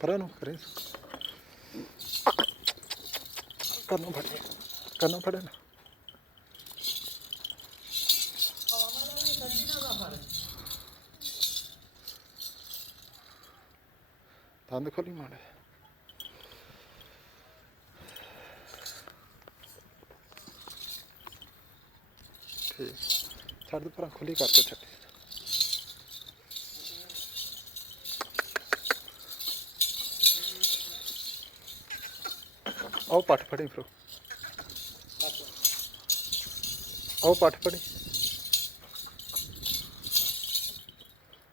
ਪਰਾਂ ਨੂੰ ਕਰੇ ਕੰਨੋਂ ਫੜੇ ਨਾ ਦੰਦ ਖੋਲੀ ਮਾੜੇ ਠੀਕ ਛੱਡ ਦੇ ਪਰਾਂ ਖੁੱਲੀ ਕਰਕੇ ਛੱਡ ਆਓ ਪੱਠ ਫੜੀ ਫਿਰ ਆਓ ਪੱਠ ਫੜੀ